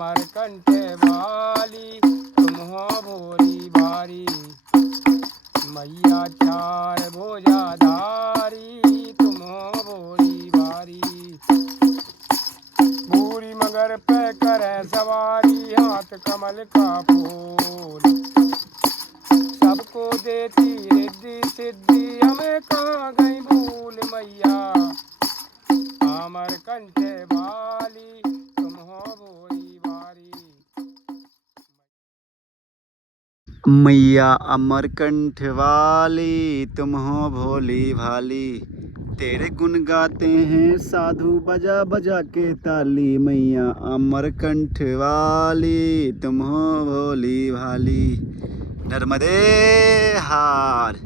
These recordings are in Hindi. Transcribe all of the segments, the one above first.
अमरकंठ वाली तुम हो भोली भारी। मैया चार भुजाधारी तुम हो भोली भारी। बूढ़ी मगर पे करे सवारी हाथ कमल का फूल। सबको देती रिद्धि सिद्धि हमें कहाँ गई भूल। मैया अमरकंठ वाली तुम हो भोली भारी। मैया अमरकंठ वाली तुम हो भोली भाली। तेरे गुण गाते हैं साधु बजा बजा के ताली। मैया अमरकंठ वाली तुम हो भोली भाली। नर्मदे हार।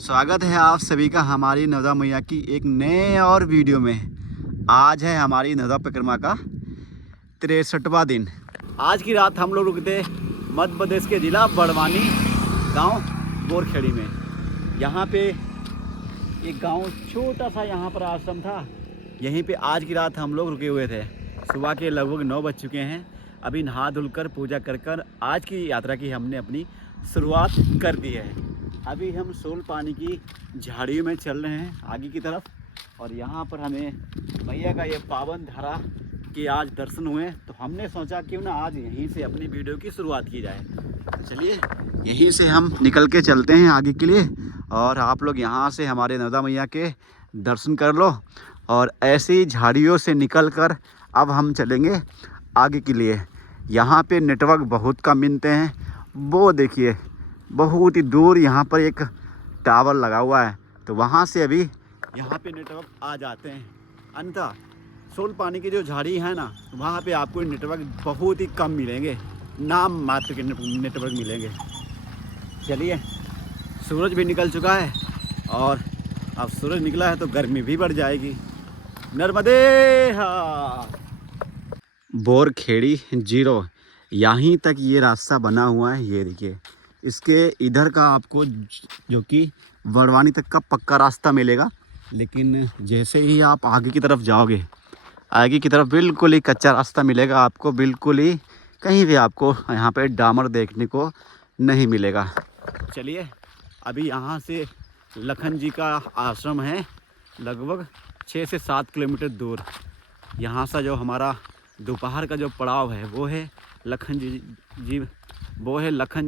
स्वागत है आप सभी का हमारी नर्मदा मैया की एक नए और वीडियो में। आज है हमारी नर्मदा परिक्रमा का 63वां दिन। आज की रात हम लोग रुके थे मध्य प्रदेश के ज़िला बड़वानी गांव बोरखेड़ी में। यहाँ पे एक गांव छोटा सा यहाँ पर आश्रम था। यहीं पे आज की रात हम लोग रुके हुए थे। सुबह के लगभग 9 बज चुके हैं। अभी नहा धुलकर पूजा कर आज की यात्रा की हमने अपनी शुरुआत कर दी है। अभी हम सोल पानी की झाड़ियों में चल रहे हैं आगे की तरफ। और यहाँ पर हमें मैया का ये पावन धारा कि आज दर्शन हुए, तो हमने सोचा क्यों ना आज यहीं से अपनी वीडियो की शुरुआत की जाए। चलिए यहीं से हम निकल के चलते हैं आगे के लिए। और आप लोग यहाँ से हमारे नर्मदा मैया के दर्शन कर लो। और ऐसी झाड़ियों से निकलकर अब हम चलेंगे आगे के लिए। यहाँ पे नेटवर्क बहुत कम मिलते हैं। वो देखिए बहुत ही दूर यहाँ पर एक टावर लगा हुआ है, तो वहाँ से अभी यहाँ पे नेटवर्क आ जाते हैं। अन्यथा सोल पानी की जो झाड़ी है ना, वहाँ पे आपको नेटवर्क बहुत ही कम मिलेंगे, नाम मात्र के नेटवर्क मिलेंगे। चलिए सूरज भी निकल चुका है और अब सूरज निकला है तो गर्मी भी बढ़ जाएगी। नर्मदे हार। बोरखेड़ी 0 यहीं तक ये रास्ता बना हुआ है। ये देखिए इसके इधर का आपको जो कि बड़वानी तक का पक्का रास्ता मिलेगा। लेकिन जैसे ही आप आगे की तरफ जाओगे, आगे की तरफ बिल्कुल ही कच्चा रास्ता मिलेगा आपको। बिल्कुल ही कहीं भी आपको यहाँ पे डामर देखने को नहीं मिलेगा। चलिए अभी यहाँ से लखन जी का आश्रम है लगभग 6 से 7 किलोमीटर दूर। यहाँ से जो हमारा दोपहर का जो पड़ाव है वो है लखन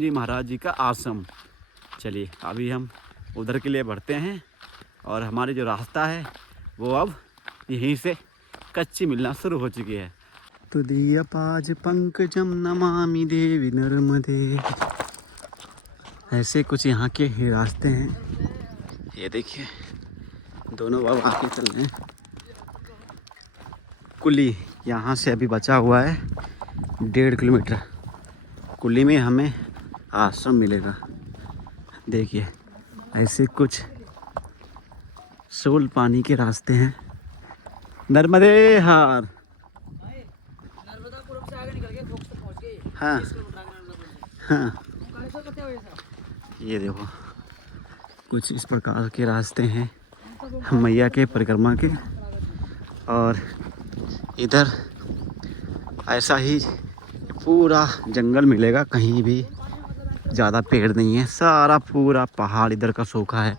जी महाराज जी का आश्रम। चलिए अभी हम उधर के लिए बढ़ते हैं। और हमारी जो रास्ता है वो अब यहीं से कच्ची मिलना शुरू हो चुकी है। तुदीय पाज पंकजम नमामि देवी नर्मदे। ऐसे कुछ यहाँ के ही रास्ते हैं। ये देखिए दोनों बाबा आके चल रहे हैं। कुली यहाँ से अभी बचा हुआ है 1.5 किलोमीटर। कुली में हमें आश्रम मिलेगा। देखिए ऐसे कुछ सोल पानी के रास्ते हैं। नर्मदे हार। हाँ हाँ ये देखो कुछ इस प्रकार के रास्ते हैं मैया के परिक्रमा के। और इधर ऐसा ही पूरा जंगल मिलेगा, कहीं भी ज़्यादा पेड़ नहीं है, सारा पूरा पहाड़ इधर का सूखा है।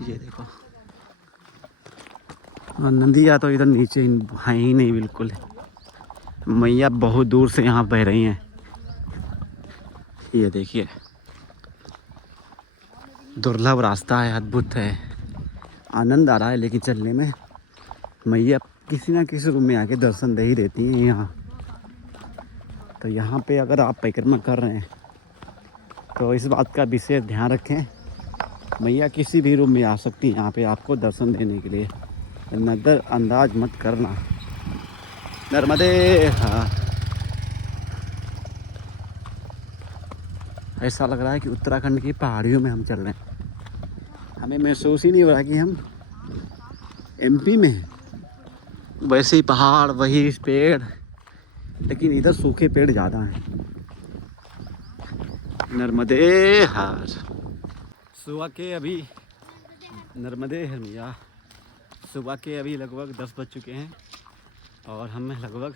ये देखो और नदियाँ तो इधर नीचे है ही नहीं बिल्कुल। मैया बहुत दूर से यहाँ बह रही हैं। ये देखिए दुर्लभ रास्ता है, अद्भुत है, आनंद आ रहा है लेकिन चलने में। मैया किसी ना किसी रूम में आके दर्शन दे ही देती हैं यहाँ। तो यहाँ पे अगर आप परिक्रमा कर रहे हैं तो इस बात का विशेष ध्यान रखें, मैया किसी भी रूम में आ सकती है यहाँ पे आपको दर्शन देने के लिए। नज़रअंदाज मत करना। नर्मदे हार। ऐसा लग रहा है कि उत्तराखंड की पहाड़ियों में हम चल रहे हैं। हमें महसूस ही नहीं हो रहा कि हम एमपी में हैं। वैसे ही पहाड़ वही पेड़, लेकिन इधर सूखे पेड़ ज़्यादा हैं। नर्मदे हार। सुबह के अभी नर्मदे है मैया। सुबह के अभी लगभग 10 बज चुके हैं और हम लगभग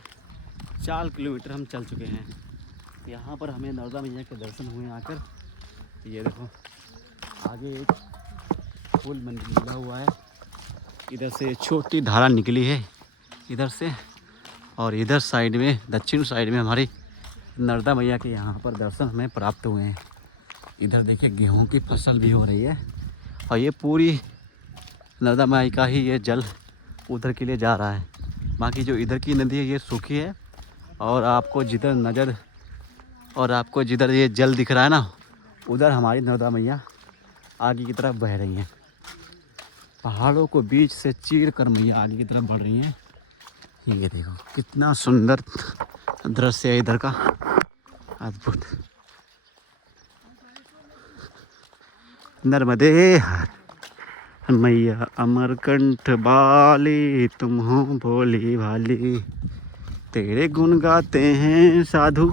4 किलोमीटर हम चल चुके हैं। यहाँ पर हमें नर्मदा मैया के दर्शन हुए आकर। ये देखो आगे एक फूल मंदिर मिला हुआ है, इधर से छोटी धारा निकली है इधर से, और इधर साइड में दक्षिण साइड में हमारी नर्मदा मैया के यहाँ पर दर्शन हमें प्राप्त हुए हैं। इधर देखिए गेहूं की फसल भी हो रही है, और ये पूरी नर्मदा मैया का ही ये जल उधर के लिए जा रहा है। बाकी जो इधर की नदी है ये सूखी है, और आपको जिधर ये जल दिख रहा है ना, उधर हमारी नर्मदा मैया आगे की तरफ बह रही हैं। पहाड़ों को बीच से चीर कर मैया आगे की तरफ बढ़ रही हैं। ये देखो कितना सुंदर दृश्य है इधर का, अद्भुत। नर्मदे हर मैया अमरकंठ बाली, तुम हो भोली भाली, तेरे गुण गाते हैं साधु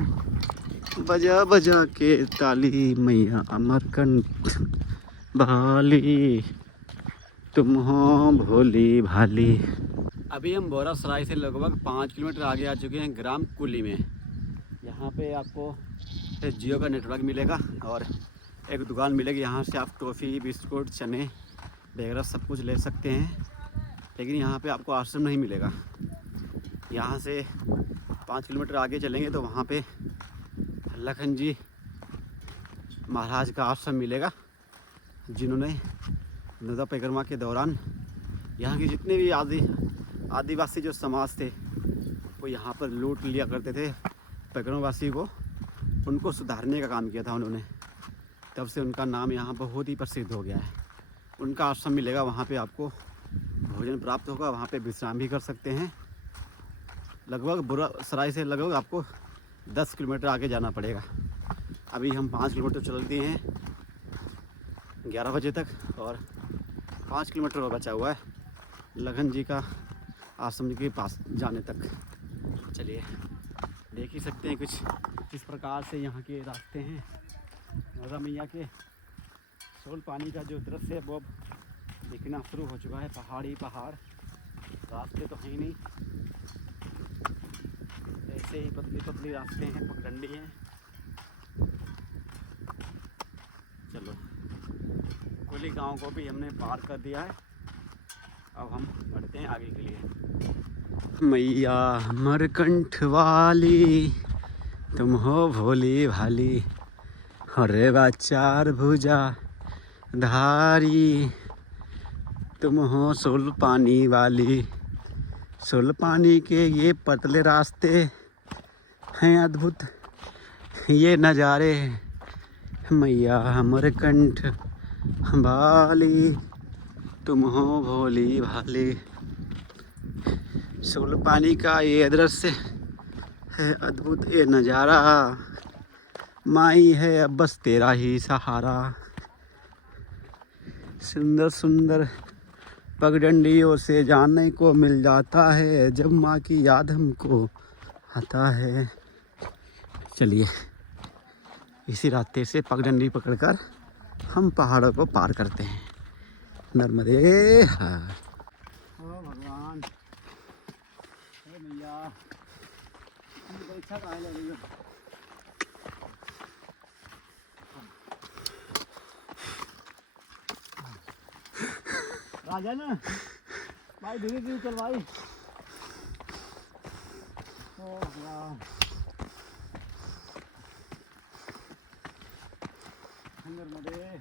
बजा बजा के ताली, मैया अमरकंठ बाली, तुम हो भोली भाली। अभी हम बोरा सराय से लगभग 5 किलोमीटर आगे आ चुके हैं ग्राम कुली में। यहाँ पे आपको जियो का नेटवर्क मिलेगा और एक दुकान मिलेगी। यहाँ से आप टॉफ़ी, बिस्कुट, चने वगैरह सब कुछ ले सकते हैं, लेकिन यहाँ पे आपको आश्रम नहीं मिलेगा। यहाँ से 5 किलोमीटर आगे चलेंगे तो वहाँ पे लखन जी महाराज का आश्रम मिलेगा, जिन्होंने नर्मदा परिक्रमा के दौरान यहाँ के जितने भी आदिवासी जो समाज थे वो यहाँ पर लूट लिया करते थे परिक्रमावासी को, उनको सुधारने का काम किया था उन्होंने। तब से उनका नाम यहाँ बहुत ही प्रसिद्ध हो गया है। उनका आश्रम मिलेगा, वहाँ पे आपको भोजन प्राप्त होगा, वहाँ पे विश्राम भी कर सकते हैं। लगभग बोरा सराय से लगभग आपको 10 किलोमीटर आगे जाना पड़ेगा। अभी हम 5 किलोमीटर चल दिए हैं 11 बजे तक, और 5 किलोमीटर और बचा हुआ है लखन जी का आश्रम के पास जाने तक। चलिए देख ही सकते हैं कुछ किस प्रकार से यहाँ के रास्ते हैं। नर्मदा मैया के सोल पानी का जो दृश्य है वो अब दिखना शुरू हो चुका है। पहाड़ ही पहाड़, रास्ते तो हैं ही नहीं, ऐसे ही पतली पतली रास्ते हैं, पगडंडी हैं। चलो कुली गांव को भी हमने पार कर दिया है, अब हम बढ़ते हैं आगे के लिए। मैया अमरकंठ वाली, तुम हो भोली भाली, अरे बा 4 भुजा धारी, तुम हो सोल पानी वाली। सोल पानी के ये पतले रास्ते हैं अद्भुत, ये नज़ारे मैया अमरकंठ वाली, तुम हो भोली भाली। सोल पानी का ये दृश्य है अद्भुत, ये नज़ारा माई है अब बस तेरा ही सहारा। सुंदर सुंदर पगडंडियों से जाने को मिल जाता है, जब माँ की याद हमको आता है। चलिए इसी रास्ते से पगडंडी पकड़कर हम पहाड़ों को पार करते हैं। नर्मदे हर। ओ भगवान, हे मैया, अपनी परीक्षा कहाँ ले रही हो? राजा ना भाई, धीरे धीरे चल भाई। ओ भगवान, नर्मदे।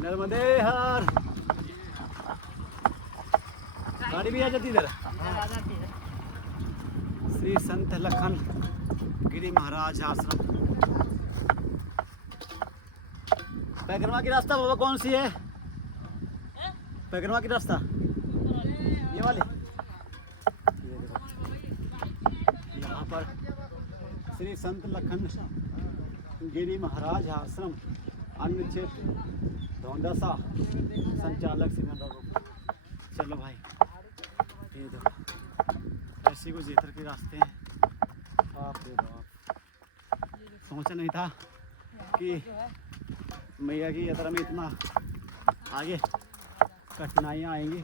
नर्मदे हर। गाड़ी भी आ जाती इधर। श्री संत लखन गिरी महाराज आश्रम। परिक्रमा की रास्ता बाबा कौन सी है? परिक्रमा की रास्ता ये वाली। यहाँ पर श्री संत लखन गिरी महाराज आश्रम अन्य क्षेत्र धौंदासा संचालक सिकंदर। चलो भाई ये देखो ऐसे कुछ इधर के रास्ते हैं। बाप रे बाप, सोचा नहीं था कि मैया की यात्रा में इतना आगे कठिनाइयाँ आएंगी।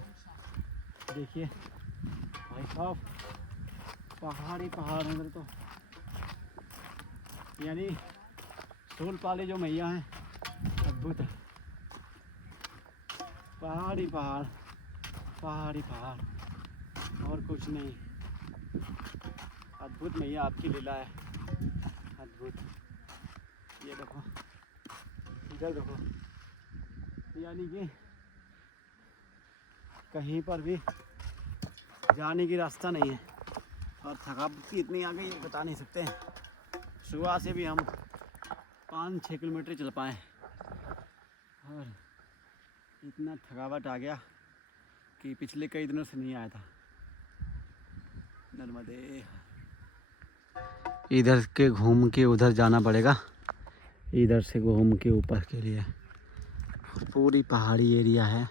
देखिए भाई साहब, पहाड़ ही पहाड़ हैं इधर तो, यानी सोलपाले जो मैया हैं अद्भुत है। पहाड़ ही पहाड़, पहाड़ ही पहाड़ और कुछ नहीं। अद्भुत मैया आपकी लीला है, अद्भुत। ये देखो, इधर देखो, यानी कि कहीं पर भी जाने की रास्ता नहीं है और थकावट इतनी आ गई है बता नहीं सकते। सुबह से भी हम 5-6 किलोमीटर चल पाए और इतना थकावट आ गया कि पिछले कई दिनों से नहीं आया था। नर्मदे, इधर के घूम के उधर जाना पड़ेगा, इधर से घूम के ऊपर के लिए। पूरी पहाड़ी एरिया है।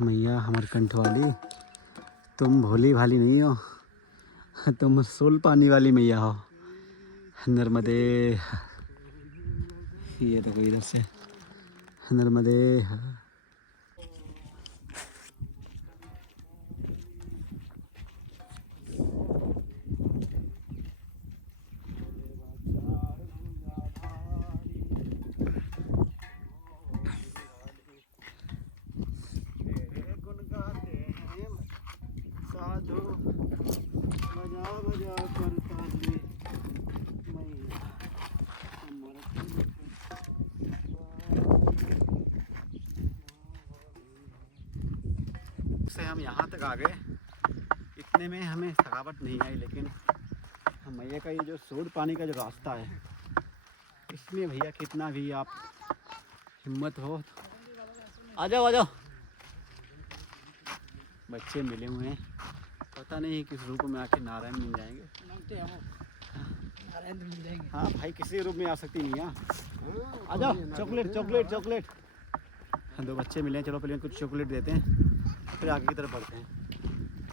मैया अमरकंठ वाली, तुम भोली भाली नहीं हो, तुम सोल पानी वाली मैया हो। नर्मदे, ये देखो इधर से नर्मदे। से हम यहाँ तक आ गए, इतने में हमें थकावट नहीं आई, लेकिन मैया का ये जो सोड पानी का जो रास्ता है, इसमें भैया कितना भी आप हिम्मत हो आ जाओ, आ जाओ। बच्चे मिले हुए हैं, पता नहीं किस रूप में आके नारायण मिल जाएंगे। हाँ भाई, किसी रूप में आ सकती नहीं। यहाँ आ जाओ, चॉकलेट चॉकलेट चॉकलेट। दो बच्चे मिले हैं, चलो पहले कुछ चॉकलेट देते हैं फिर आगे की तरफ बढ़ते हैं।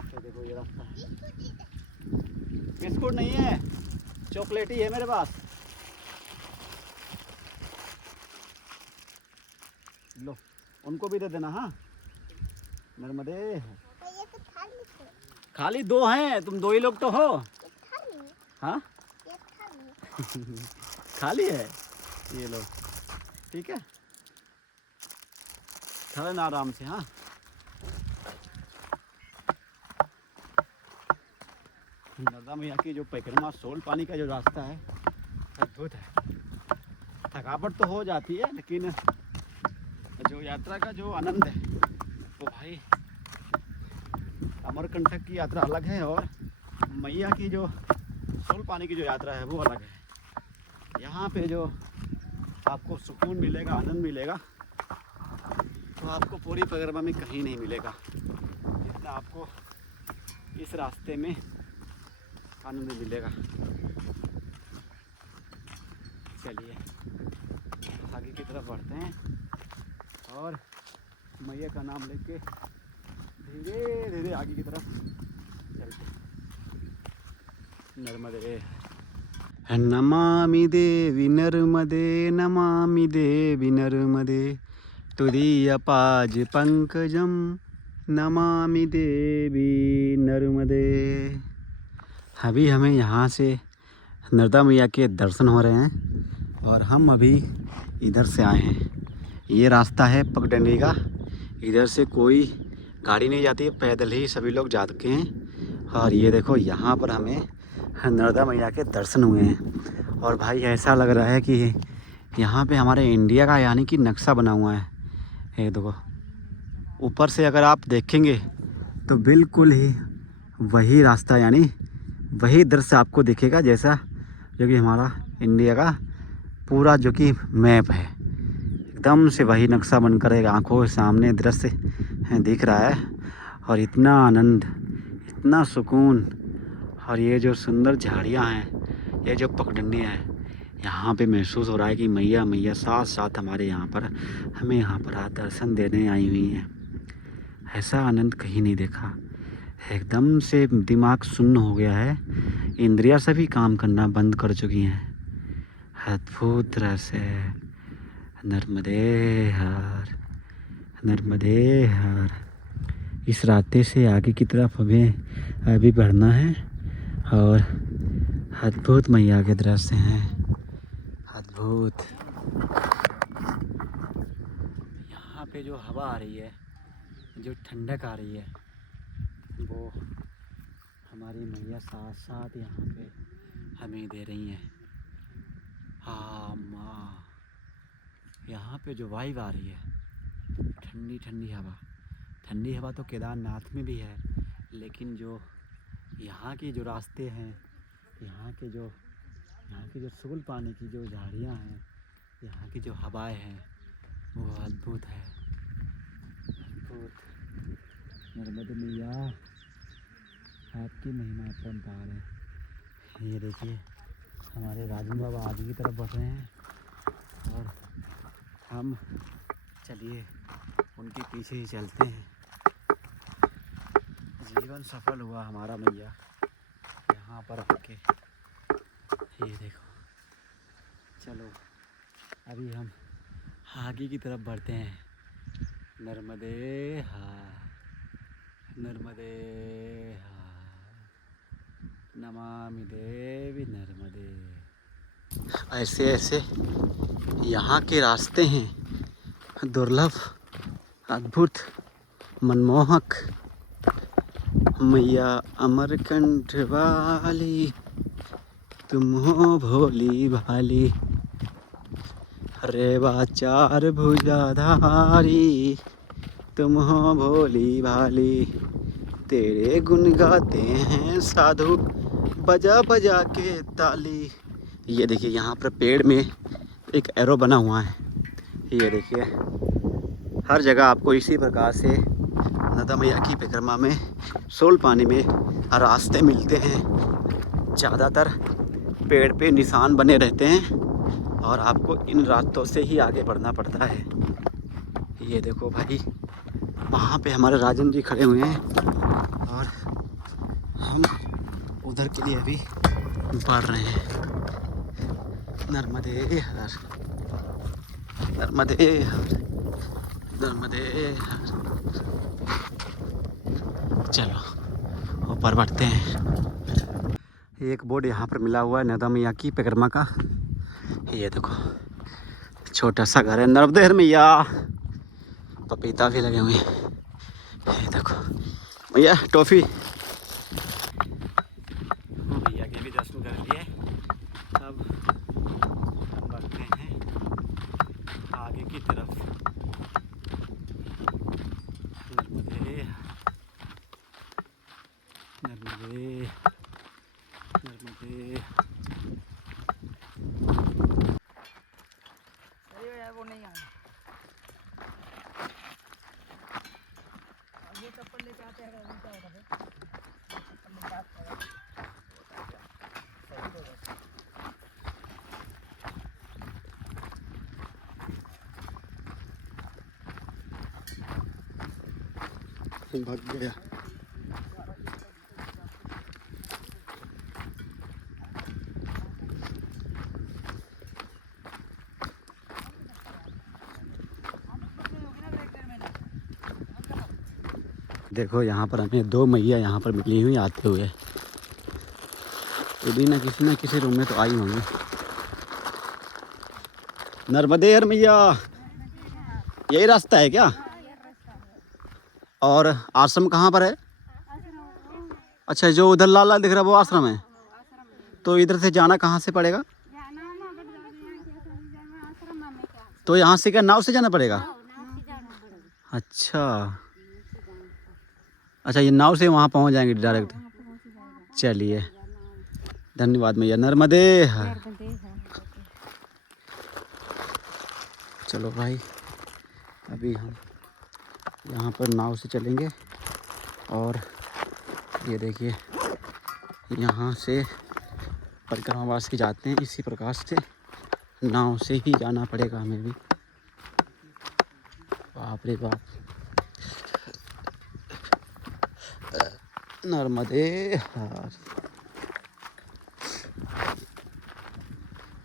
तो देखो ये रास्ता है, बिस्कुट नहीं है, चॉकलेट ही है मेरे पास। लो, उनको भी दे देना। हाँ नर्मदे, खाली 2 हैं, तुम 2 ही लोग तो हो। हाँ खाली है, ये लो, ठीक है, चलो आराम से। हाँ नर्मदा मैया की जो परिक्रमा सोल पानी का जो रास्ता है अद्भुत है। थकावट तो हो जाती है, लेकिन जो यात्रा का जो आनंद है वो भाई अमरकंटक की यात्रा अलग है और मैया की जो सोल पानी की जो यात्रा है वो अलग है। यहाँ पे जो आपको सुकून मिलेगा, आनंद मिलेगा, तो आपको पूरी परिक्रमा में कहीं नहीं मिलेगा जितना आपको इस रास्ते में आनंद मिलेगा। चलिए आगे की तरफ बढ़ते हैं और मैया का नाम लेके धीरे धीरे आगे की तरफ चलते हैं। नर्मदे, नमामि देवी नर्मदे, नमामि देवी नर्मदे, तुदीय पाज पंकजम, नमामि देवी नर्मदे। अभी हमें यहाँ से नर्मदा मैया के दर्शन हो रहे हैं और हम अभी इधर से आए हैं। ये रास्ता है पगडंडी का, इधर से कोई गाड़ी नहीं जाती है, पैदल ही सभी लोग जाते हैं। और ये देखो यहाँ पर हमें नर्मदा मैया के दर्शन हुए हैं और भाई ऐसा लग रहा है कि यहाँ पे हमारे इंडिया का यानी कि नक्शा बना हुआ है। ये देखो ऊपर से अगर आप देखेंगे तो बिल्कुल ही वही रास्ता यानी वही दृश्य आपको दिखेगा जैसा जो कि हमारा इंडिया का पूरा जो कि मैप है, एकदम से वही नक्शा बनकर एक आंखों के सामने दृश्य दिख रहा है। और इतना आनंद, इतना सुकून, और ये जो सुंदर झाड़ियाँ हैं, ये जो पगडंडियाँ हैं, यहाँ पे महसूस हो रहा है कि मैया मैया साथ साथ हमारे यहाँ पर हमें यहाँ पर दर्शन देने आई हुई हैं। ऐसा आनंद कहीं नहीं देखा, एकदम से दिमाग सुन्न हो गया है, इंद्रियां सभी काम करना बंद कर चुकी हैं। अद्भुत रस है। नर्मदे हर, नर्मदे हर। इस रास्ते से आगे की तरफ हमें अभी बढ़ना है और अद्भुत मैया के दृश्य हैं। अद्भुत। यहाँ पे जो हवा आ रही है, जो ठंडक आ रही है, वो हमारी मैया साथ साथ यहाँ पे हमें दे रही हैं। हाँ माँ, यहाँ पे जो वाइब आ रही है, ठंडी ठंडी हवा। ठंडी हवा तो केदारनाथ में भी है, लेकिन जो यहाँ के जो रास्ते हैं, यहाँ के जो सूल पानी की जो झाड़ियाँ हैं, यहाँ की जो हवाएं हैं, वो अद्भुत है। अद्भुत। नर्मदे मैया आपकी महिमा अपरंपार है। ये देखिए हमारे राजन बाबा आगे की तरफ बढ़ रहे हैं और हम चलिए उनके पीछे ही चलते हैं। जीवन सफल हुआ हमारा मैया यहाँ पर आके। ये देखो, चलो अभी हम आगे की तरफ बढ़ते हैं। नर्मदे हर, नर्मदे हर, नमामि देवी नर्मदे। ऐसे ऐसे यहाँ के रास्ते हैं, दुर्लभ, अद्भुत, मनमोहक। मैया अमरकंठ वाली, तुम हो भोली भाली, रेवा चार भुजाधारी, तुम हो भोली भाली। तेरे गुण गाते हैं साधु बजा बजा के ताली। ये देखिए यहाँ पर पेड़ में एक एरो बना हुआ है। ये देखिए हर जगह आपको इसी प्रकार से नर्मदा मैया की परिक्रमा में सोल पानी में रास्ते मिलते हैं। ज़्यादातर पेड़ पे निशान बने रहते हैं और आपको इन रास्तों से ही आगे बढ़ना पड़ता है। ये देखो भाई, वहाँ पे हमारे राजन जी खड़े हुए हैं और हम उधर के लिए अभी बढ़ रहे हैं। नर्मदे हर, नर्मदे हर, नर्मदे हर। चलो ऊपर बढ़ते हैं। एक बोर्ड यहाँ पर मिला हुआ है नर्मदा मैया की परिक्रमा का। ये देखो छोटा सा घर है, नर्मदे हर मैया। पपीता भी लगे हुए हैं। ये देखो भैया टॉफ़ी। भैया के भी दर्शन कर लिए। अब हम बढ़ते हैं आगे की तरफ। नर्मदे नर्मदे नर्मदे। वो नहीं आया। ये चप्पल लेके आते हैं, उल्टा होता है। चप्पल लेके आते हैं। भाग गया। देखो यहाँ पर हमें दो मैया यहाँ पर मिली हुई आते हुए। तो भी ना किसी रूम में तो आई होंगी। नर्मदे हर मैया, यही रास्ता है क्या? और आश्रम कहाँ पर है? अच्छा, जो उधर लाल लाल दिख रहा है वो आश्रम है। तो इधर से जाना कहाँ से पड़ेगा? तो यहाँ से क्या नाव से जाना पड़ेगा? अच्छा अच्छा, ये नाव से वहाँ पहुँच जाएंगे डायरेक्ट। चलिए धन्यवाद मैया। नर्मदे हर। चलो भाई, अभी हम यहाँ पर नाव से चलेंगे और ये देखिए यहाँ से परिक्रमावास की जाते हैं। इसी प्रकार से नाव से ही जाना पड़ेगा हमें भी। बाप रे बाप। नर्मदे हर।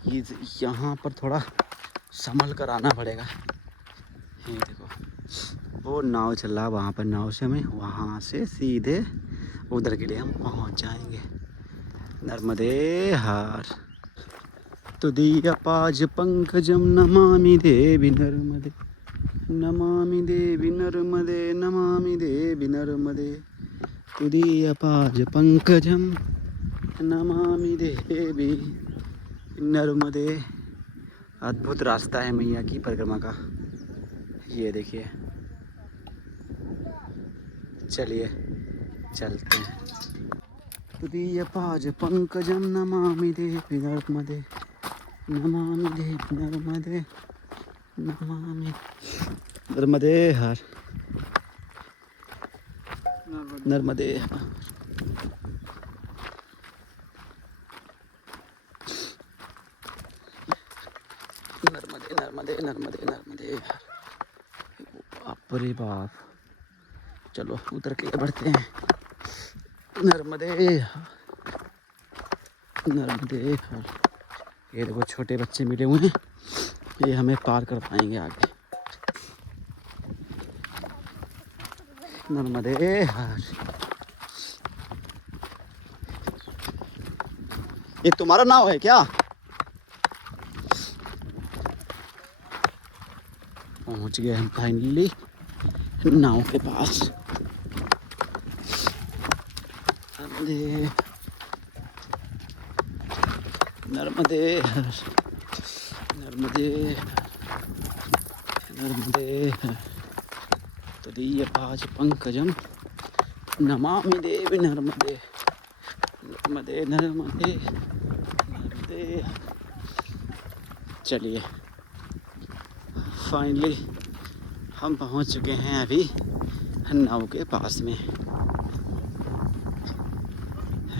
ये यहाँ पर थोड़ा संभल कर आना पड़ेगा। ये देखो वो नाव चल रहा है वहाँ पर, नाव से हमें वहाँ से सीधे उधर के लिए हम पहुँच जाएंगे। नर्मदे हर। तुदीय पाज पंकजम नमामि देवी नर्मदे, नमामि देवी नर्मदे, नमामि देवी नर्मदे। तुदीय पाज पंकजम नमामि देवी नर्मदे। अद्भुत रास्ता है मैया की परिक्रमा का, ये देखिए। चलिए चलते हैं। तुदीय पाज पंकजम नमामि देवी नर्मदे, नमामि देवी नर्मदे, नमामि नर्मदे हर। नर्मदे हर। नर्मदे नर्मदे नर्मदे नर्मदे हर। बाप रे बाप। चलो उतर के बढ़ते हैं। नर्मदे हर, नर्मदे हर। ये देखो छोटे बच्चे मिले हुए हैं, ये हमें पार कर पाएंगे आगे। नर्मदे हर। ये तुम्हारा नाव है क्या? पहुंच गए हम फाइनली नाव के पास। नर्मदे नर्मदे हर, नर्मदे नर्मदे हर। तुदीय पाज पंकजम नमामि देवी नर्मदे, नर्मदे नर्मदे नर्मदे। चलिए फाइनली हम पहुंच चुके हैं अभी नाव के पास में।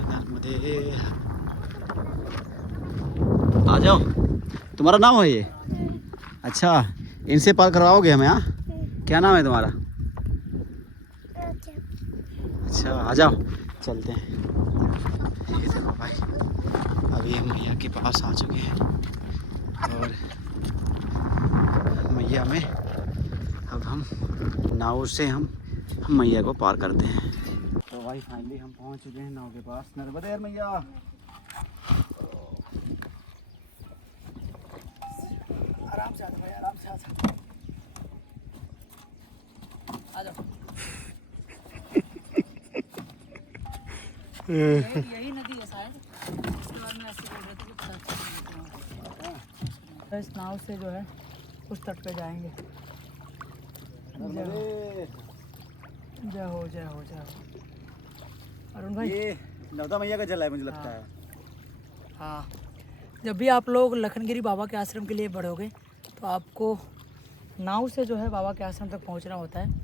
नर्मदे आ जाओ। तुम्हारा नाम है ये? अच्छा, इनसे पार करवाओगे हमें? हाँ, क्या नाम है तुम्हारा? अच्छा आ जाओ चलते हैं। ये देखो भाई, अभी हम मैया के पास आ चुके हैं और मैया में अब हम नाव से हम मैया को पार करते हैं। तो भाई फाइनली हम पहुंच चुके हैं नाव के पास। नर्मदे मैया। आराम से आ जाओ भाई, आराम से आ जाओ। आ जाओ। यही नदी है शायद, इसके बाद में ऐसे बोल रहे थे कि तो इस नाव से जो है उस तट पे जाएंगे। जय हो जय हो जय हो। अरुण भाई, ये नवदा मैया का जल है मुझे लगता है। हाँ, जब भी आप लोग लखनगिरी बाबा के आश्रम के लिए बढ़ोगे तो आपको नाव से जो है बाबा के आश्रम तक पहुंचना होता है,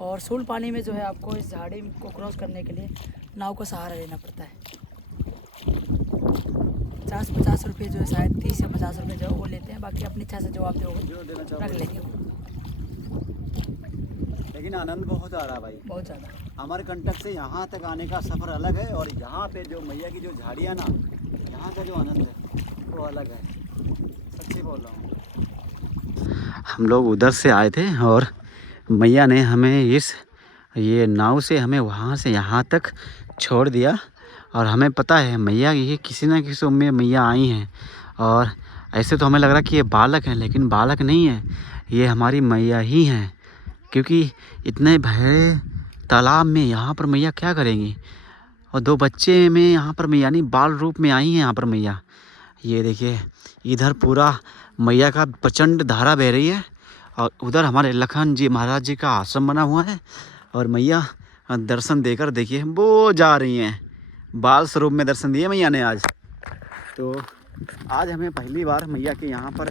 और सूल पानी में जो है आपको इस झाड़ी को क्रॉस करने के लिए नाव का सहारा लेना पड़ता है। 50 रुपये जो है, शायद 30 या 50 रुपये जो है वो लेते हैं, बाकी अपनी इच्छा से जो आप दोगे रख लेंगे वो। लेकिन आनंद बहुत आ रहा है भाई, बहुत ज़्यादा। अमरकंटक से यहाँ तक आने का सफ़र अलग है, और यहाँ पे जो मैया की जो झाड़ियाँ ना, यहाँ का जो आनंद है वो अलग है, सच्ची बोल रहा हूँ। हम लोग उधर से आए थे और मैया ने हमें ये नाव से हमें वहाँ से यहाँ तक छोड़ दिया। और हमें पता है मैया ये किसी न किसी रूप में मैया आई हैं, और ऐसे तो हमें लग रहा कि ये बालक हैं, लेकिन बालक नहीं है, ये हमारी मैया ही हैं। क्योंकि इतने बड़े तालाब में यहाँ पर मैया क्या करेंगी, और 2 बच्चे में यहाँ पर मैया नहीं, बाल रूप में आई हैं यहाँ पर मैया। ये देखिए इधर पूरा मैया का प्रचंड धारा बह रही है, और उधर हमारे लखन जी महाराज जी का आश्रम बना हुआ है, और मैया दर्शन देकर देखिए वो जा रही हैं। बाल स्वरूप में दर्शन दिए मैया ने आज। तो आज हमें पहली बार मैया के यहाँ पर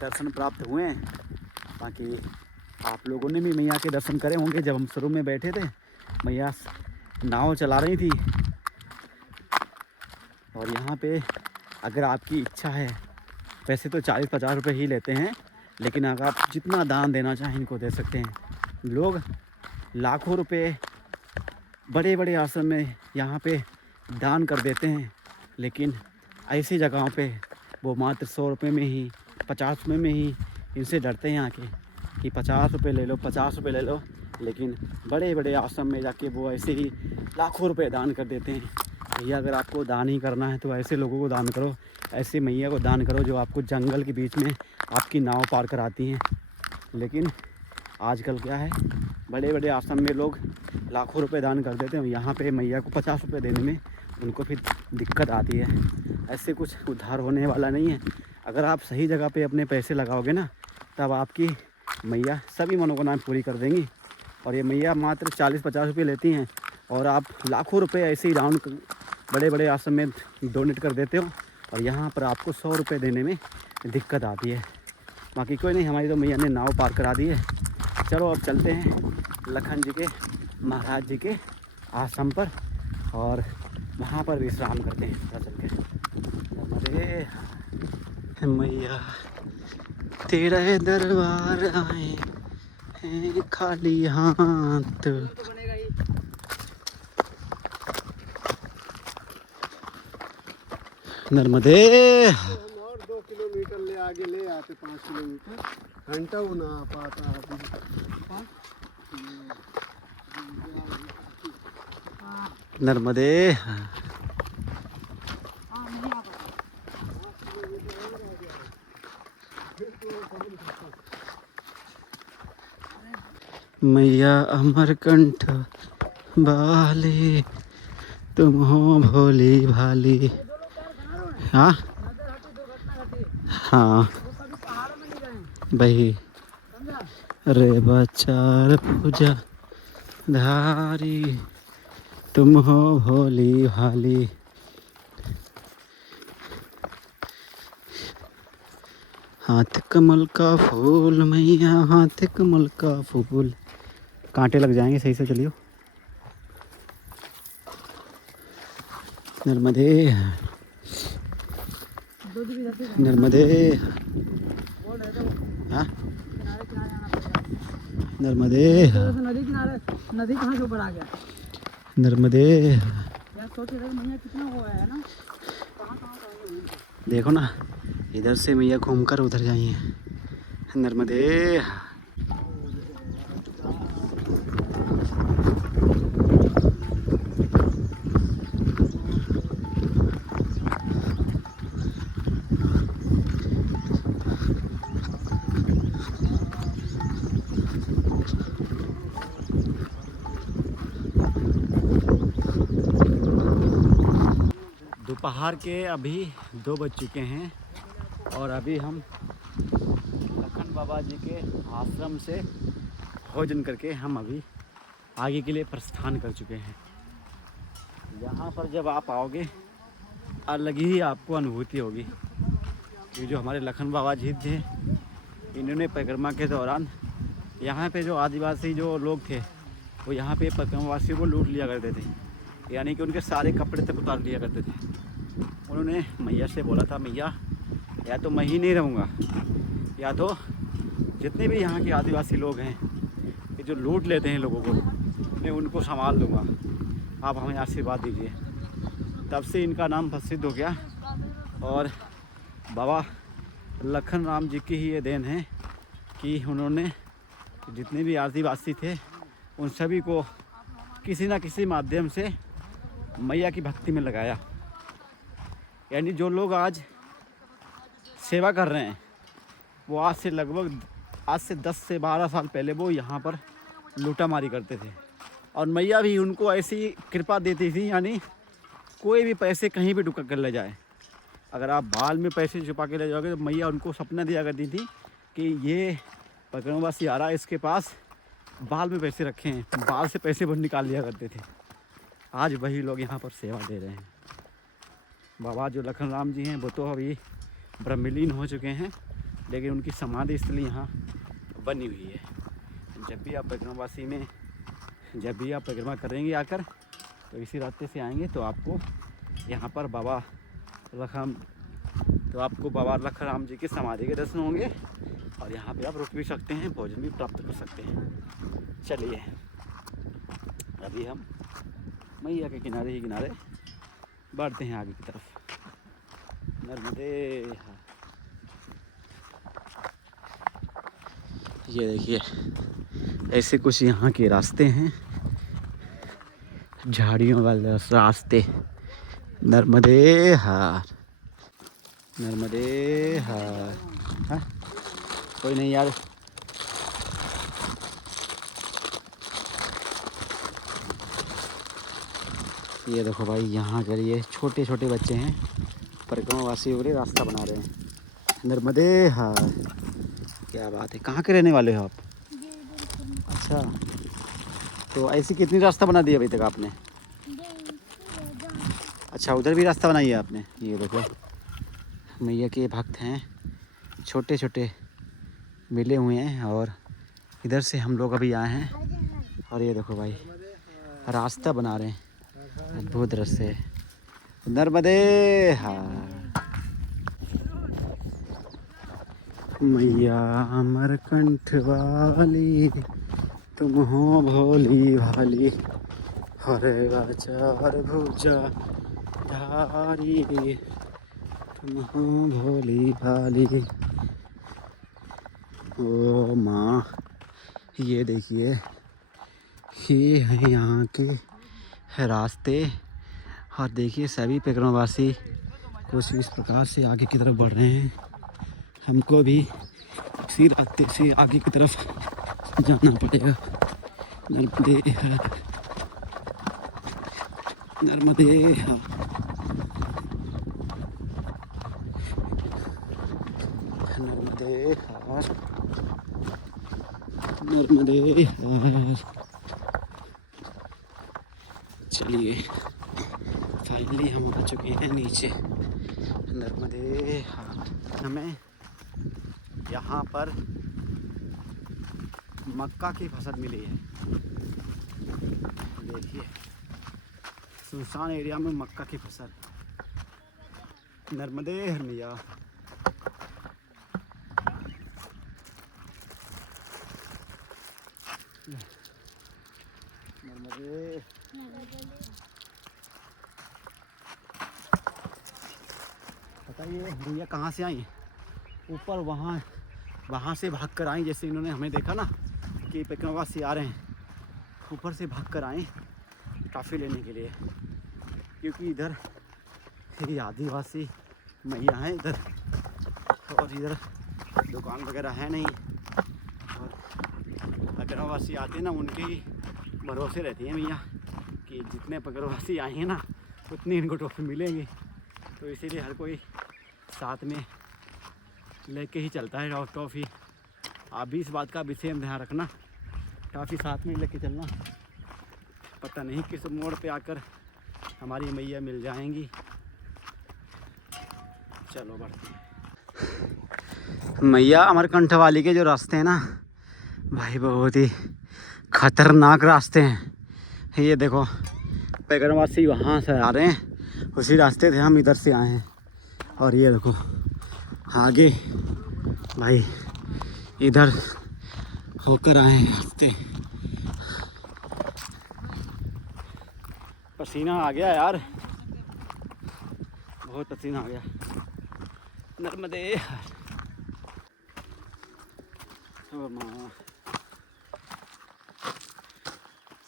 दर्शन प्राप्त हुए हैं। बाकी आप लोगों ने भी मैया के दर्शन करे होंगे। जब हम शुरू में बैठे थे मैया नाव चला रही थी, और यहाँ पे अगर आपकी इच्छा है, वैसे तो 40-50 रुपये ही लेते हैं, लेकिन अगर आप जितना दान देना चाहें इनको दे सकते हैं। लोग लाखों रुपए बड़े बड़े आश्रम में यहाँ पे दान कर देते हैं, लेकिन ऐसी जगहों पे वो मात्र 100 रुपये में ही, 50 रुपये में ही इनसे डरते हैं यहाँ के कि 50 रुपये ले लो, 50 रुपये ले लो। लेकिन बड़े बड़े आश्रम में जाके वो ऐसे ही लाखों रुपए दान कर देते हैं। भैया अगर आपको दान ही करना है तो ऐसे लोगों को दान करो, ऐसे मैया को दान करो जो आपको जंगल के बीच में आपकी नाव पार कराती हैं। लेकिन आजकल क्या है, बड़े बड़े आश्रम में लोग लाखों रुपए दान कर देते हैं, यहाँ पे मैया को 50 रुपये देने में उनको फिर दिक्कत आती है। ऐसे कुछ उद्धार होने वाला नहीं है। अगर आप सही जगह पे अपने पैसे लगाओगे ना, तब आपकी मैया सभी मनोकामनाएं पूरी कर देंगी। और ये मैया मात्र 40-50 रुपये लेती हैं और आप लाखों रुपए ऐसे ही राउंड बड़े बड़े आश्रम में डोनेट कर देते हो, और यहाँ पर आपको 100 रुपये देने में दिक्कत आती है। बाकी कोई नहीं, हमारी तो मैया ने नाव पार करा दी है। चलो अब चलते हैं लखन जी के महाराज जी के आश्रम पर और वहाँ पर विश्राम करते हैं। चल के अरे मैया तेरे दरबार आए हैं खाली हाथ। नर्मदे और 2 किलोमीटर ले आगे ले आते, 5 किलोमीटर घंटा वो ना आ पाता नर्मदे। मैया अमरकंठ बाले तुम हो भोली भाली। हाँ हाँ भाई। रे बचार पूजा धारी तुम हो भोली भाली। हाथ कमल का फूल मैया, हाथ कमल का फूल। कांटे लग जाएंगे, सही से चलियो। नर्मदे नर्मदे। हाँ नर्मदे। नदी किनारे, नदी कहाँ से ऊपर आ गया? नर्मदे। यार सोच रहे मैया कितना हुआ है ना। देखो ना, इधर से मैया घूमकर उधर जाइए। नर्मदे। दोपहर के अभी 2 बज चुके हैं और अभी हम लखन बाबा जी के आश्रम से भोजन करके हम अभी आगे के लिए प्रस्थान कर चुके हैं। यहाँ पर जब आप आओगे अलग ही आपको अनुभूति होगी कि जो हमारे लखन बाबा जी थे, इन्होंने परिक्रमा के दौरान यहाँ पे जो आदिवासी जो लोग थे वो यहाँ पे परिक्रमावासियों को लूट लिया करते थे, यानी कि उनके सारे कपड़े तक उतार लिया करते थे। उन्होंने मैया से बोला था, मैया या तो मैं ही नहीं रहूँगा, या तो जितने भी यहाँ के आदिवासी लोग हैं ये जो लूट लेते हैं लोगों को, मैं उनको संभाल लूँगा, आप हमें आशीर्वाद दीजिए। तब से इनका नाम प्रसिद्ध हो गया। और बाबा लखन राम जी की ही ये देन है कि उन्होंने जितने भी आदिवासी थे उन सभी को किसी न किसी माध्यम से मैया की भक्ति में लगाया। यानी जो लोग आज सेवा कर रहे हैं वो आज से 10 से 12 साल पहले वो यहाँ पर लूटामारी करते थे, और मैया भी उनको ऐसी कृपा देती थी, यानी कोई भी पैसे कहीं भी डुका कर ले जाए। अगर आप बाल में पैसे छुपा के ले जाओगे तो मैया उनको सपना दिया करती थी कि ये परिक्रमावासी आ रहा है, इसके पास बाल में पैसे रखे हैं, बाल से पैसे बहुत निकाल लिया करते थे। आज वही लोग यहाँ पर सेवा दे रहे हैं। बाबा जो लखन राम जी हैं वो तो अभी ब्रह्मलीन हो चुके हैं, लेकिन उनकी समाधि स्थली यहाँ बनी हुई है। जब भी आप परिक्रमावासी में जब भी आप परिक्रमा करेंगे आकर, तो इसी रास्ते से आएंगे तो आपको यहाँ पर बाबा लखन राम जी की समाधि के दर्शन होंगे, और यहाँ पे आप रुक भी सकते हैं, भोजन भी प्राप्त कर सकते हैं। चलिए अभी हम मैया के किनारे ही किनारे बढ़ते हैं आगे की तरफ। नर्मदे। ये देखिए ऐसे कुछ यहाँ के रास्ते हैं, झाड़ियों वाले रास्ते। नर्मदे हार, नर्मदे हार। हाँ कोई नहीं यार। ये देखो भाई यहाँ के लिए छोटे छोटे बच्चे हैं, परिक्रमावासी हो रहे, रास्ता बना रहे हैं। नर्मदे हार, क्या बात है। कहाँ के रहने वाले हो आप? अच्छा, तो ऐसी कितनी रास्ता बना दिया अभी तक आपने? अच्छा, उधर भी रास्ता बनाई है आपने। ये देखो मैया के भक्त हैं, छोटे छोटे मिले हुए हैं, और इधर से हम लोग अभी आए हैं। और ये देखो भाई रास्ता बना रहे हैं, अद्भुत दृश्य है। नर्मदे हार। मैया अमरकंठ वाली तुम हो भोली भाली, हरे चार भुजा धारी तुम हो भोली भाली। ओ माँ, ये देखिए ये है यहाँ के रास्ते। और देखिए सभी परिक्रमावासी कुछ इस प्रकार से आगे की तरफ बढ़ रहे हैं। हमको भी इसी रास्ते से आगे की तरफ जाना पड़ेगा। नर्मदे हार, नर्मदे हार, नर्मदे हार, नर्मदे हार। चलिए फाइनली हम आ चुके हैं नीचे। नर्मदे हार। हमें यहाँ पर मक्का की फसल मिली है। देखिए सुनसान एरिया में मक्का की फसल। नर्मदे हर मैया। नर्मदे। बताइए भैया कहाँ से आई? ऊपर वहाँ से भाग कर आई। जैसे इन्होंने हमें देखा ना कि परिक्रमावासी आ रहे हैं, ऊपर से भाग कर आए काफ़ी लेने के लिए, क्योंकि इधर ये आदिवासी मैया हैं इधर, और इधर दुकान वगैरह है नहीं, और परिक्रमावासी आते हैं ना उनके ही भरोसे रहती है मैया कि जितने परिक्रमावासी आए हैं ना उतनी इनको टॉफ़ी मिलेंगी। तो इसीलिए हर कोई साथ में लेके ही चलता है टॉफ़ी। आप भी इस बात का विशेष ध्यान रखना, टॉफ़ी साथ में लेके चलना। पता नहीं किस मोड़ पे आकर हमारी मैया मिल जाएंगी। चलो बढ़ते हैं। मैया अमरकंठ वाली के जो रास्ते हैं ना भाई, बहुत ही खतरनाक रास्ते हैं। ये देखो परिक्रमावासी वहाँ से आ रहे हैं, उसी रास्ते से हम इधर से आए हैं। और ये देखो आगे भाई इधर होकर आए हैं रास्ते। पसीना आ गया यार, बहुत पसीना आ गया। नर्मदे ओ माँ।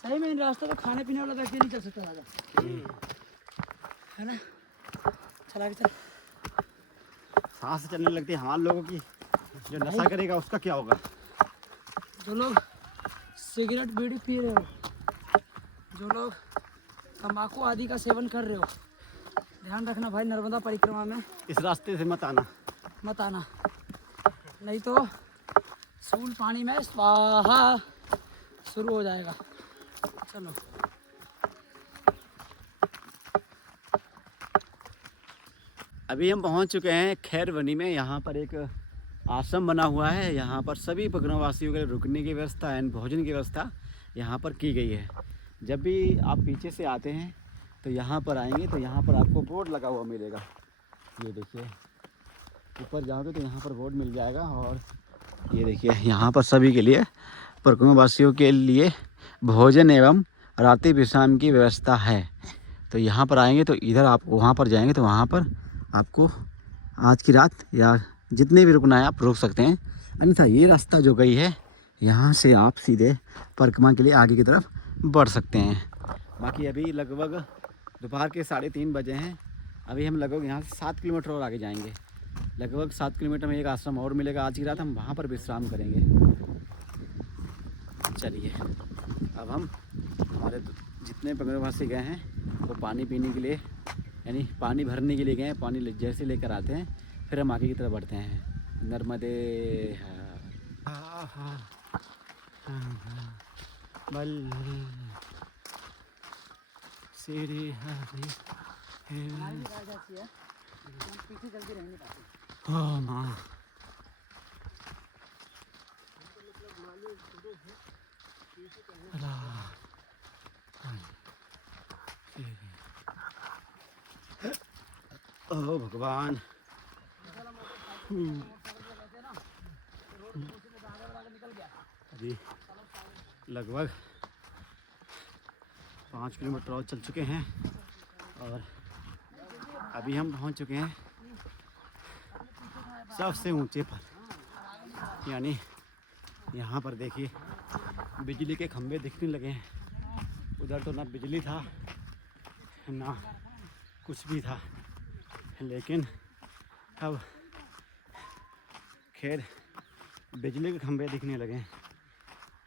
सही में इन रास्ते तो खाने पीने वाला व्यक्ति नहीं चल सकता ज़्यादा, है ना? चला के चल। सांस चलने लगती है हमारे लोगों की। जो नशा करेगा उसका क्या होगा? जो लोग सिगरेट बीड़ी पी रहे हो, जो लोग तंबाकू आदि का सेवन कर रहे हो, ध्यान रखना भाई, नर्मदा परिक्रमा में इस रास्ते से मत आना। मत आना, नहीं तो सूल पानी में स्वाहा शुरू हो जाएगा। चलो अभी हम पहुंच चुके हैं खैरवनी में। यहाँ पर एक आश्रम बना हुआ है। यहाँ पर सभी परिक्रमावासियों के लिए रुकने की व्यवस्था एंड भोजन की व्यवस्था यहाँ पर की गई है। जब भी आप पीछे से आते हैं तो यहाँ पर आएंगे तो यहाँ पर आपको बोर्ड लगा हुआ मिलेगा। ये देखिए ऊपर जाओगे तो यहाँ पर बोर्ड मिल जाएगा। और ये देखिए यहाँ पर सभी के लिए परिक्रमावासियों के लिए भोजन एवं रात्रि विश्राम की व्यवस्था है। तो यहाँ पर आएंगे तो इधर आप वहाँ पर जाएंगे तो वहाँ पर आपको आज की रात या जितने भी रुकना है आप रुक सकते हैं। अन्यथा ये रास्ता जो गई है यहाँ से आप सीधे परिक्रमा के लिए आगे की तरफ बढ़ सकते हैं। बाकी अभी लगभग दोपहर के 3:30 बजे हैं। अभी हम लगभग यहाँ से 7 किलोमीटर और आगे जाएंगे। लगभग 7 किलोमीटर में एक आश्रम और मिलेगा। आज की रात हम वहाँ पर विश्राम करेंगे। चलिए अब हम हमारे जितने परिक्रमावासी गए हैं वो पानी पीने के लिए यानी पानी भरने के लिए गए हैं। पानी जैसे लेकर आते हैं फिर हम आगे की तरफ बढ़ते हैं। नर्मदे ओ भगवान। अभी लगभग 5 किलोमीटर और चल चुके हैं और अभी हम पहुंच चुके हैं सबसे ऊंचे पर। यानी यहाँ पर देखिए बिजली के खंभे दिखने लगे हैं। उधर तो ना बिजली था ना कुछ भी था, लेकिन अब खैर बिजली के खंभे दिखने लगे हैं।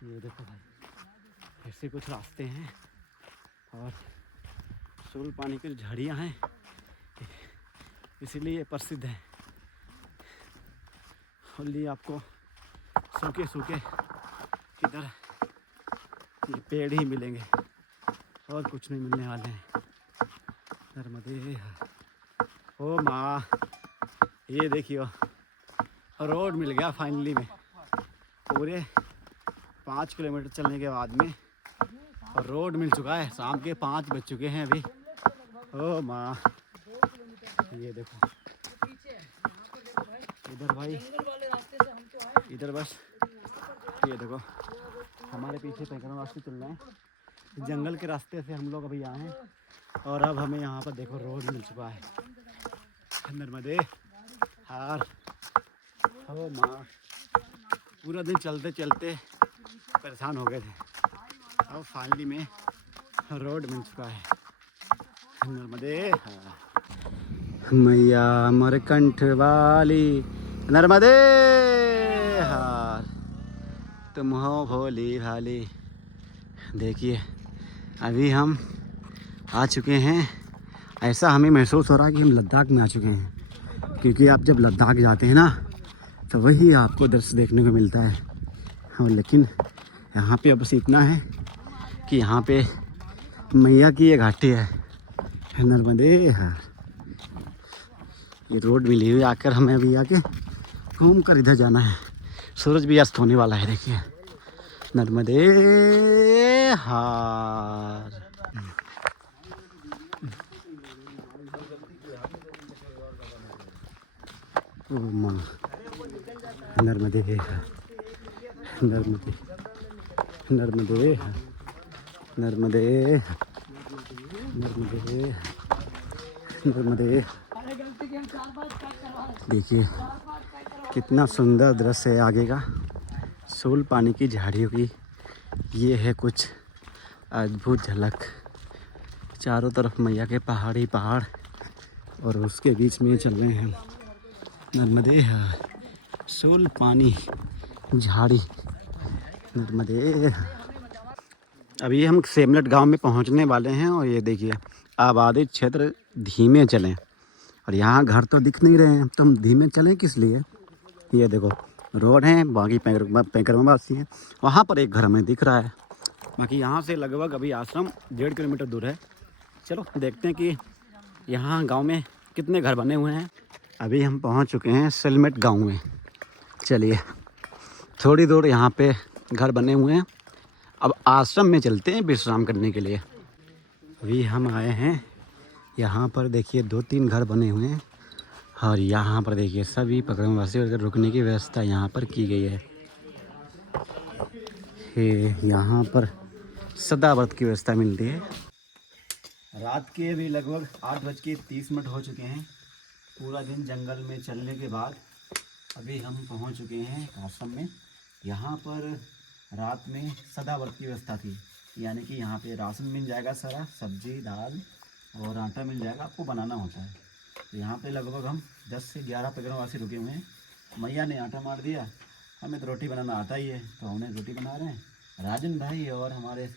ये देखो भाई ऐसे कुछ रास्ते हैं और सूल पानी की झाड़ियाँ हैं, इसीलिए प्रसिद्ध है। ओनली आपको सूखे सूखे इधर ये पेड़ ही मिलेंगे और कुछ नहीं मिलने वाले हैं। नर्मदे ओ माँ, ये देखियो रोड मिल गया फाइनली में। पूरे 5 किलोमीटर चलने के बाद में और रोड मिल चुका है। शाम के 5 बज चुके हैं अभी। ओ माँ, ये देखो इधर भाई, इधर बस ये देखो हमारे पीछे परिक्रमा रास्ते चल रहे हैं। जंगल के रास्ते से हम लोग अभी आए हैं और अब हमें यहाँ पर देखो रोड मिल चुका है। नर्मदे हार। ओ माँ, पूरा दिन चलते चलते परेशान हो गए थे। अब फाइनली में रोड मिल चुका है। नर्मदे हार। मैया अमरकंठ वाली नर्मदे हार, तुम हो भोली भाली। देखिए अभी हम आ चुके हैं। ऐसा हमें महसूस हो रहा है कि हम लद्दाख में आ चुके हैं, क्योंकि आप जब लद्दाख जाते हैं ना तो वही आपको दृश्य देखने को मिलता है। और लेकिन यहाँ पे बस इतना है कि यहाँ पे मैया की ये घाटी है नर्मदे हार। ये रोड मिली हुई आकर हमें अभी आके घूम कर इधर जाना है। सूरज भी अस्त होने वाला है। देखिए नर्मदे हार। ओ माँ, नर्मदे हार, नर्मदे नर्मदे हार, नर्मदे नर्मदे नर्मदे। देखिए कितना सुंदर दृश्य है आगे का, सूल पानी की झाड़ियों की। ये है कुछ अद्भुत झलक। चारों तरफ मैया के पहाड़ ही पहाड़ और उसके बीच में चल रहे हैं नर्मदे हार, सूल पानी झाड़ी नर्मदे। अभी हम सेमलट गांव में पहुंचने वाले हैं और ये देखिए आबादी क्षेत्र धीमे चलें। और यहाँ घर तो दिख नहीं रहे हैं, तो हम धीमे चलें किस लिए। ये देखो रोड है, बाकी परिक्रमावासी हैं। वहाँ पर एक घर हमें दिख रहा है। बाकी यहाँ से लगभग अभी आश्रम 1.5 किलोमीटर दूर है। चलो देखते हैं कि यहाँ गांव में कितने घर बने हुए हैं। अभी हम पहुँच चुके हैं सेलमेट गांव में। चलिए थोड़ी दूर यहाँ पे घर बने हुए हैं। अब आश्रम में चलते हैं विश्राम करने के लिए। अभी हम आए हैं यहाँ पर। देखिए 2-3 घर बने हुए हैं और यहाँ पर देखिए सभी परिक्रमावासियों को रुकने की व्यवस्था यहाँ पर की गई है। यहाँ पर सदा व्रत की व्यवस्था मिलती है। रात के अभी लगभग 8:30 हो चुके हैं। पूरा दिन जंगल में चलने के बाद अभी हम पहुंच चुके हैं आश्रम में। यहाँ पर रात में सदा व्रत की व्यवस्था थी, यानी कि यहाँ पे राशन मिल जाएगा सारा, सब्जी दाल और आटा मिल जाएगा, आपको बनाना होता है। तो यहाँ पे लगभग हम 10 से 11 परिवारवासी रुके हुए हैं। मैया ने आटा मार दिया, हमें तो रोटी बनाना आता ही है, तो हमने रोटी बना रहे हैं। राजन भाई और हमारे,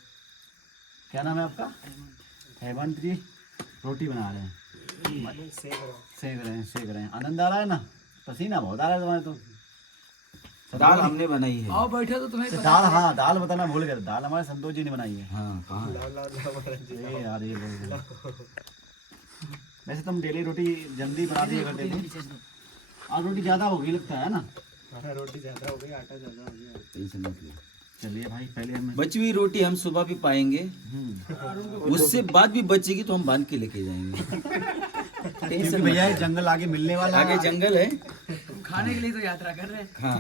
क्या नाम है आपका, हेमंत जी, रोटी बना रहे हैं, सेक रहे हैं। आनंद आ रहा है ना, पसीना बहुत आ रहा है तुम्हारे तो। दाल हमने बनाई है। आओ बैठे तो तुम्हें दाल, हाँ दाल बताना भूल गए, दाल हमारे संतोष जी ने बनाई है। हाँ कहाँ ये यार ये लोग, वैसे तुम डेली रोटी जल्दी बना दिया करते थे, आज रोटी ज़्यादा हो गई लगता है ना। रोटी ज्यादा हो गई, आटा ज्यादा हो गया। टेंशन मत लो। चलिए भाई, पहले हम बची हुई रोटी हम सुबह भी पाएंगे, उससे बाद भी बचेगी तो हम बांध के लेके जाएंगे। क्योंकि भैया ये जंगल आगे मिलने वाला है। आगे जंगल है, खाने के लिए तो यात्रा कर रहे हैं। हाँ